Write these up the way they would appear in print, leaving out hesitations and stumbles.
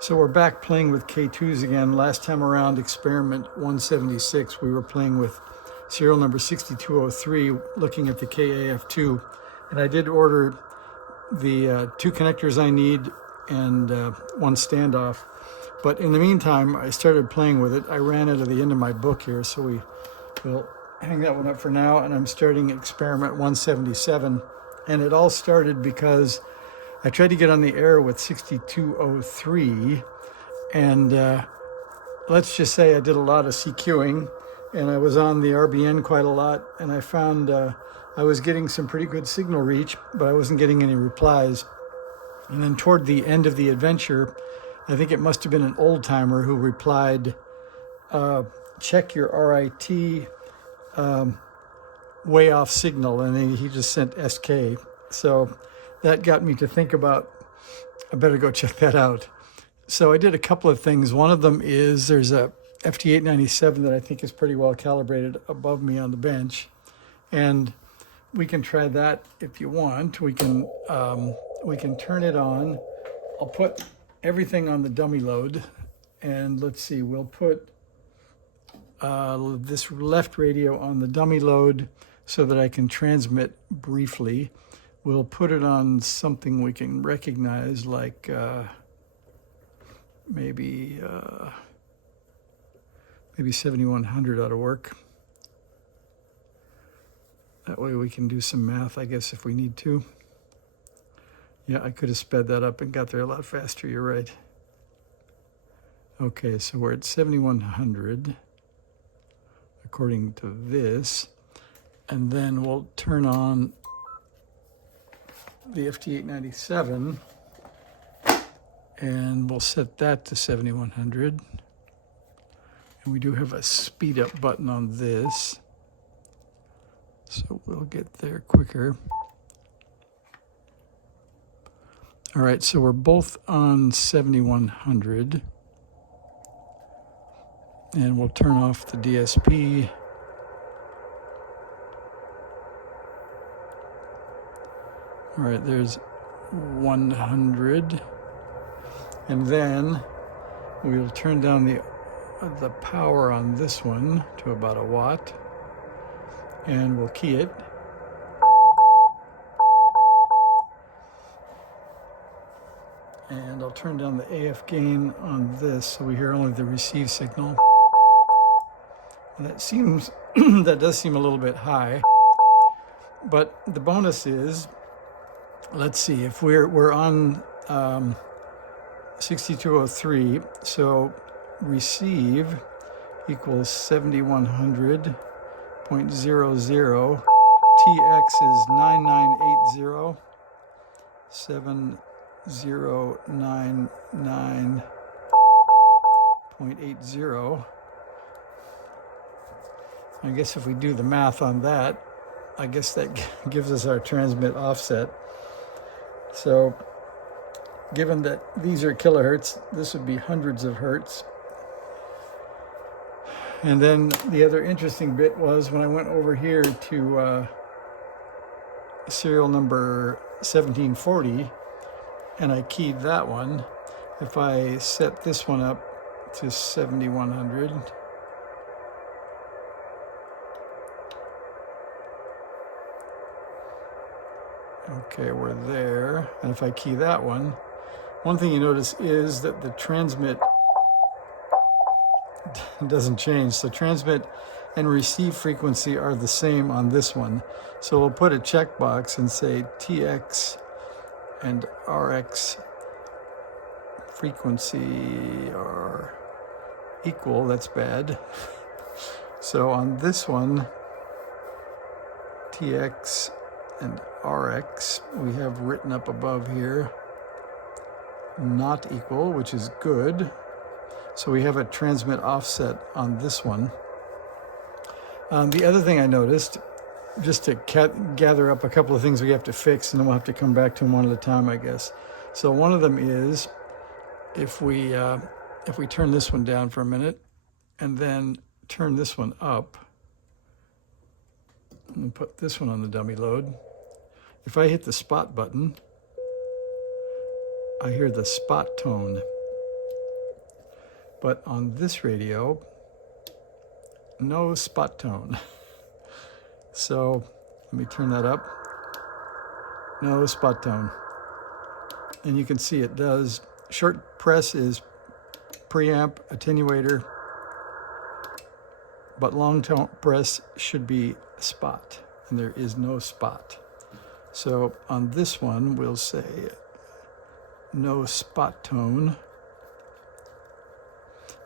So we're back playing with K2s again. Last time around, experiment 176, we were playing with serial number 6203, looking at the KAF2. And I did order the two connectors I need and one standoff. But in the meantime, I started playing with it. I ran out of the end of my book here, so we will hang that one up for now. And I'm starting experiment 177. And it all started because I tried to get on the air with 6203, and let's just say I did a lot of CQing, and I was on the RBN quite a lot, and I found I was getting some pretty good signal reach, but I wasn't getting any replies. And then toward the end of the adventure, I think it must have been an old timer who replied, check your RIT way off signal, and then he just sent SK. So that got me to think about, I better go check that out. So I did a couple of things. One of them is there's a FT897 that I think is pretty well calibrated above me on the bench. And we can try that if you want. We can turn it on. I'll put everything on the dummy load. And let's see, we'll put this left radio on the dummy load so that I can transmit briefly. We'll put it on something we can recognize, like maybe 7100 ought to work. That way we can do some math, I guess, if we need to. Yeah, I could have sped that up and got there a lot faster, you're right. Okay, so we're at 7100, according to this. And then we'll turn on the FT897, and we'll set that to 7100. And we do have a speed up button on this, so we'll get there quicker. All right, so we're both on 7100, and we'll turn off the DSP. All right, there's 100, and then we'll turn down the power on this one to about 1 watt, and we'll key it. And I'll turn down the AF gain on this so we hear only the receive signal. And that seems, that does seem a little bit high, but the bonus is, let's see, if we're on 6203, so receive equals 7100.00, TX is 9980, 7099.80. I guess if we do the math on that, I guess that gives us our transmit offset. So given that these are kilohertz, this would be hundreds of hertz. And then the other interesting bit was when I went over here to serial number 1740 and I keyed that one, if I set this one up to 7100, okay, we're there. And if I key that one thing you notice is that the transmit doesn't change. So transmit and receive frequency are the same on this one. So we'll put a checkbox and say TX and RX frequency are equal. That's bad. So on this one, TX and RX, we have written up above here, not equal, which is good. So we have a transmit offset on this one. The other thing I noticed, just to gather up a couple of things we have to fix, and then we'll have to come back to them one at a time, I guess. So one of them is, if we turn this one down for a minute, and then turn this one up, and put this one on the dummy load, if I hit the spot button, I hear the spot tone. But on this radio, no spot tone. So let me turn that up. No spot tone. And you can see it does. Short press is preamp, attenuator, but long tone press should be spot, and there is no spot. So on this one, we'll say no spot tone.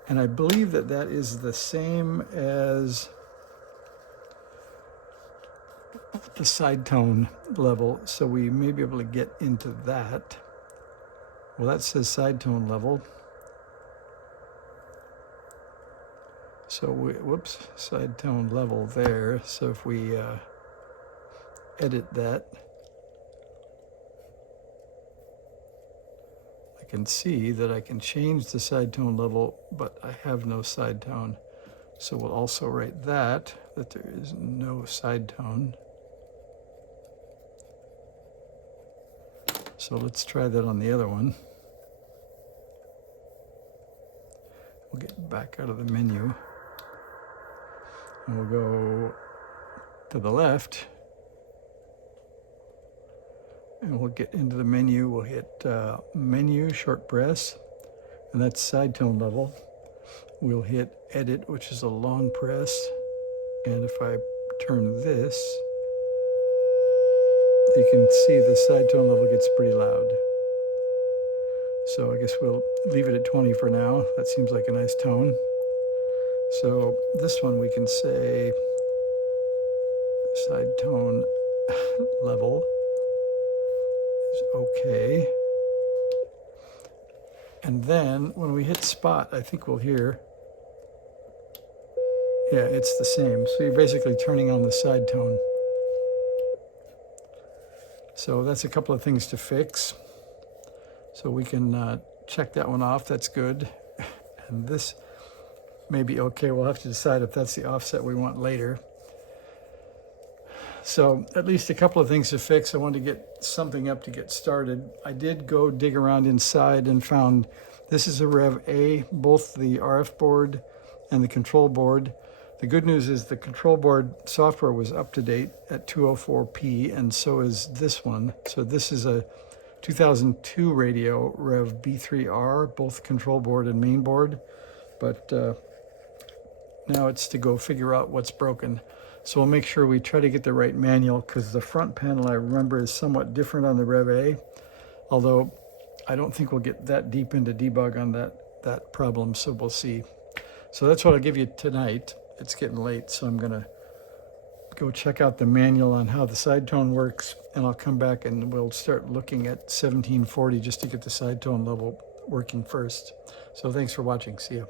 And I believe that that is the same as the side tone level, so we may be able to get into that. Well, that says side tone level. So whoops, side tone level there. So if we edit that, I can see that I can change the side tone level, but I have no side tone. So we'll also write that there is no side tone. So let's try that on the other one. We'll get back out of the menu. And we'll go to the left. And we'll get into the menu. We'll hit menu, short press, and that's side tone level. We'll hit edit, which is a long press. And if I turn this, you can see the side tone level gets pretty loud. So I guess we'll leave it at 20 for now. That seems like a nice tone. So this one we can say side tone level is okay. And then when we hit spot, I think we'll hear, yeah, it's the same. So you're basically turning on the side tone. So that's a couple of things to fix. So we can check that one off, that's good. And this may be okay, we'll have to decide if that's the offset we want later. So at least a couple of things to fix. I wanted to get something up to get started. I did go dig around inside and found this is a Rev A, both the RF board and the control board. The good news is the control board software was up to date at 204p, and so is this one. So this is a 2002 radio, Rev B3R, both control board and main board. But now it's to go figure out what's broken. So we'll make sure we try to get the right manual, because the front panel, I remember, is somewhat different on the Rev A, although I don't think we'll get that deep into debug on that problem, so we'll see. So that's what I'll give you tonight. It's getting late, so I'm gonna go check out the manual on how the side tone works, and I'll come back and we'll start looking at 1740 just to get the side tone level working first. So thanks for watching. See ya.